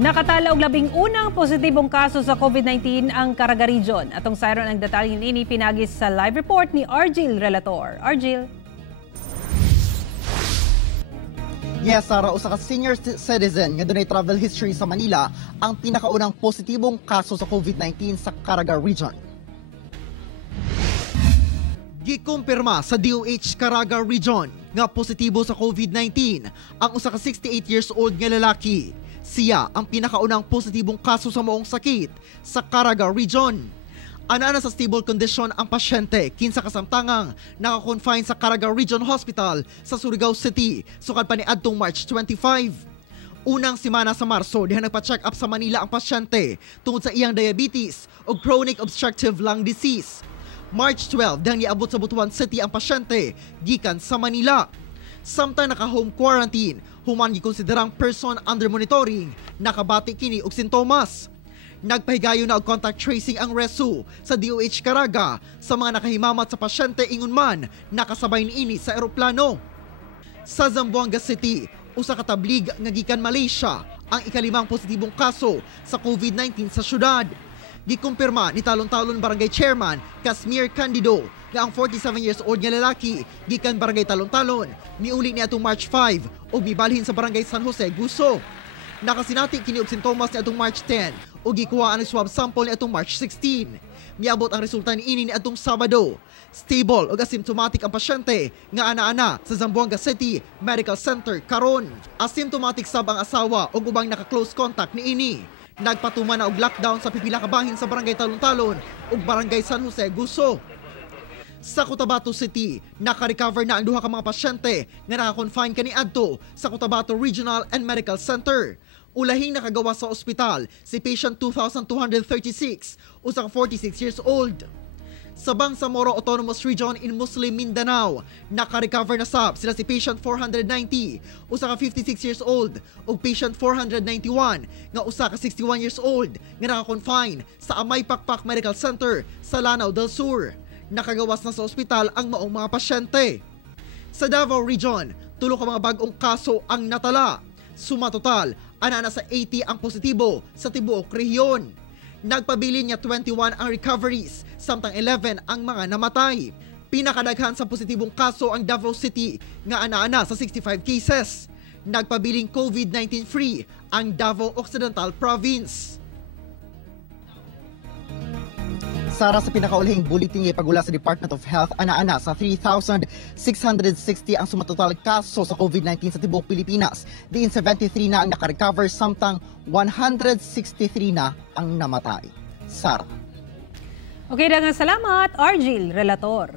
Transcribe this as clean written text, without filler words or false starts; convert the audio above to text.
Nakatala og 11 positibong kaso sa COVID-19 ang Caraga Region. Atong sayron ang detalye ini pinagis sa live report ni Argil Relator. Argil. Yes, Sara, usa ka senior citizen nga dunay travel history sa Manila ang pinakaunang positibong kaso sa COVID-19 sa Caraga Region. Gikumpirma sa DOH Caraga Region nga positibo sa COVID-19 ang usa ka 68 years old nga lalaki. Siya ang pinakaunang positibong kaso sa maong sakit sa Caraga Region. Ana sa stable condition ang pasyente kinsa kasamtangang naka-confine sa Caraga Region Hospital sa Surigao City sukad pa niadtong March 25. Unang semana sa Marso diha nagpa-check up sa Manila ang pasyente tungod sa iyang diabetes o chronic obstructive lung disease. March 12 dihang niabot sa Butuan City ang pasyente gikan sa Manila. Samtang naka-home quarantine, human gikonsiderang person under monitoring, nakabati kini og sintomas. Nagpahigayon na og contact tracing ang RESU sa DOH Caraga sa mga nakahimamat sa pasyente ingon man nakasabay niini sa eroplano. Sa Zamboanga City, usa ka tablig nga gikan Malaysia ang ikalimang positibong kaso sa COVID-19 sa syudad. Gikumpirma ni Talon-Talon Barangay Chairman Casmir Candido nga ang 47 years old nga lalaki gikan Barangay Talon-Talon niuli ni atong March 5 ug mibalhin sa Barangay San Jose, Guso. Nakasinati kini og sintomas ni atong March 10 ug gikuha ang swab sample ni atong March 16. Miabot ang resulta niini ni atong Sabado. Stable ug asymptomatic ang pasyente nga ana-ana sa Zamboanga City Medical Center karon. Asymptomatic sab ang asawa ug ubang naka-close contact niini. Nagpatuman na og lockdown sa pipila ka bahin sa Barangay Talon-Talon ug Barangay San Jose, Guso. Sa Cotabato City, naka-recover na ang duha ka mga pasyente nga naka-confine kaniadto sa Cotabato Regional and Medical Center. Ulahing nakagawa sa ospital si patient 2236, usa ka 46 years old. Sa Bangsamoro Autonomous Region in Muslim Mindanao, naka-recover na sila si patient 490, usa ka 56 years old, ug patient 491 nga usa ka 61 years old nga naka-confine sa Amay Pakpak Medical Center sa Lanao del Sur. Nakagawas na sa ospital ang maong mga pasyente. Sa Davao Region, tulo ka mga bagong kaso ang natala. Suma total, ana na sa 80 ang positibo sa tibuok rehiyon. Nagpabilin niya 21 ang recoveries, samtang 11 ang mga namatay. Pinakadaghan sa positibong kaso ang Davao City nga ana-ana sa 65 cases. Nagpabiling COVID-19 free ang Davao Occidental Province. Sara, sa pinakaulihing bulletin nga ipagula sa Department of Health, ana-ana sa 3,660 ang sumatotal kaso sa COVID-19 sa tibuok Pilipinas. Diin 73 na ang nakarecover, samtang 163 na ang namatay. Sara. Okay, daghang salamat, Argil Relator.